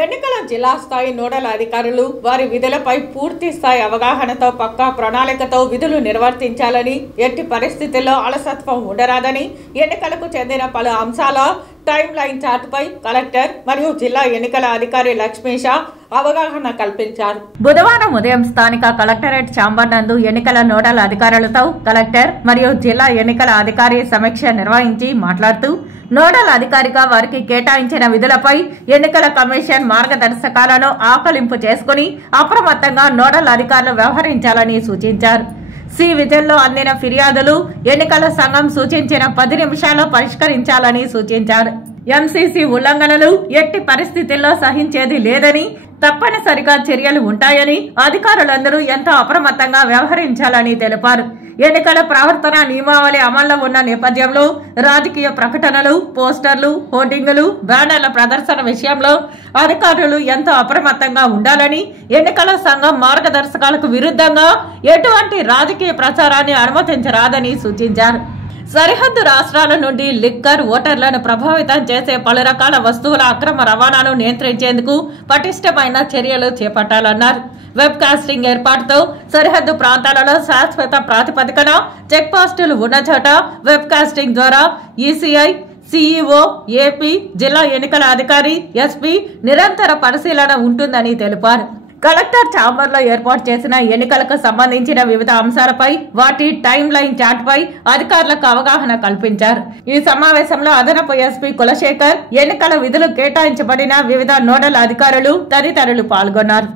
ఎన్నికల జిల్లా స్థాయి నోడల్ అధికారులు వారి విధులపై పూర్తి స్థాయి అవగాహనతో పక్కా ప్రణాళికతో విధులు నిర్వర్తించాలని, ఎట్టి పరిస్థితుల్లో అలసత్వం ఉండరాదని, ఎన్నికలకు చెందిన పలు అంశాల టైం లైన్ చార్టుపై కలెక్టర్ మరియు జిల్లా ఎన్నికల అధికారి లక్ష్మీష అవగాహన కల్పించారు. బుధవారం ఉదయం స్థానిక కలెక్టరేట్ ఛాంబర్ నందు ఎన్నికల నోడల్ అధికారులతో కలెక్టర్ మరియు జిల్లా ఎన్నికల అధికారి సమీక్ష నిర్వహించి మాట్లాడుతూ, నోడల్ అధికారిగా వారికి కేటాయించిన విధులపై ఎన్నికల కమిషన్ మార్గదర్శకాలను ఆకలింపు చేసుకుని అప్రమత్తంగా నోడల్ అధికారులు వ్యవహరించాలని సూచించారు. సి విజిల్లో అందిన ఫిర్యాదులు ఎన్నికల సంఘం సూచించిన 10 నిమిషాల్లో పరిష్కరించాలని సూచించారు. ఎంసీసీ ఉల్లంఘనలు ఎట్టి పరిస్థితుల్లో సహించేది లేదని, తప్పనిసరిగా చర్యలు ఉంటాయని అధికారులందరూ ఎంతో అప్రమత్తంగా వ్యవహరించాలని తెలిపారు. ఎన్నికల ప్రవర్తన నియమావళి అమల్లో ఉన్న నేపథ్యంలో రాజకీయ ప్రకటనలు, పోస్టర్లు, హోర్డింగులు, బ్యానర్ల ప్రదర్శన విషయంలో అధికారులు ఎంతో అప్రమత్తంగా ఉండాలని, ఎన్నికల సంఘం మార్గదర్శకాలకు విరుద్ధంగా ఎటువంటి రాజకీయ ప్రచారాన్ని అనుమతించరాదని సూచించారు. సరిహద్దు రాష్ట్రాల నుండి లిక్కర్ ఓటర్లను ప్రభావితం చేసే పలు రకాల వస్తువుల అక్రమ రవాణాను నియంత్రించేందుకు పటిష్టమైన చర్యలు చేపట్టాలన్నారు. వెబ్ కాస్టింగ్ ఏర్పాటుతో సరిహద్దు ప్రాంతాలలో శాశ్వత ప్రాతిపదికన చెక్ పోస్టులు ఉన్న చోట వెబ్ కాస్టింగ్ ద్వారా ఈసీఐ, సిఈఓ, ఏపీ, జిల్లా ఎన్నికల అధికారి, ఎస్పీ నిరంతర పరిశీలన ఉంటుందని తెలిపారు. కలెక్టర్ ఛాంబర్లో ఏర్పాటు చేసిన ఎన్నికలకు సంబంధించిన వివిధ అంశాలపై, వాటి టైం లైన్ చార్ట్పై అధికారులకు అవగాహన కల్పించారు. ఈ సమావేశంలో అదనపు ఎస్పీ కులశేఖర్, ఎన్నికల విధులు కేటాయించబడిన వివిధ నోడల్ అధికారులు తదితరులు పాల్గొన్నారు.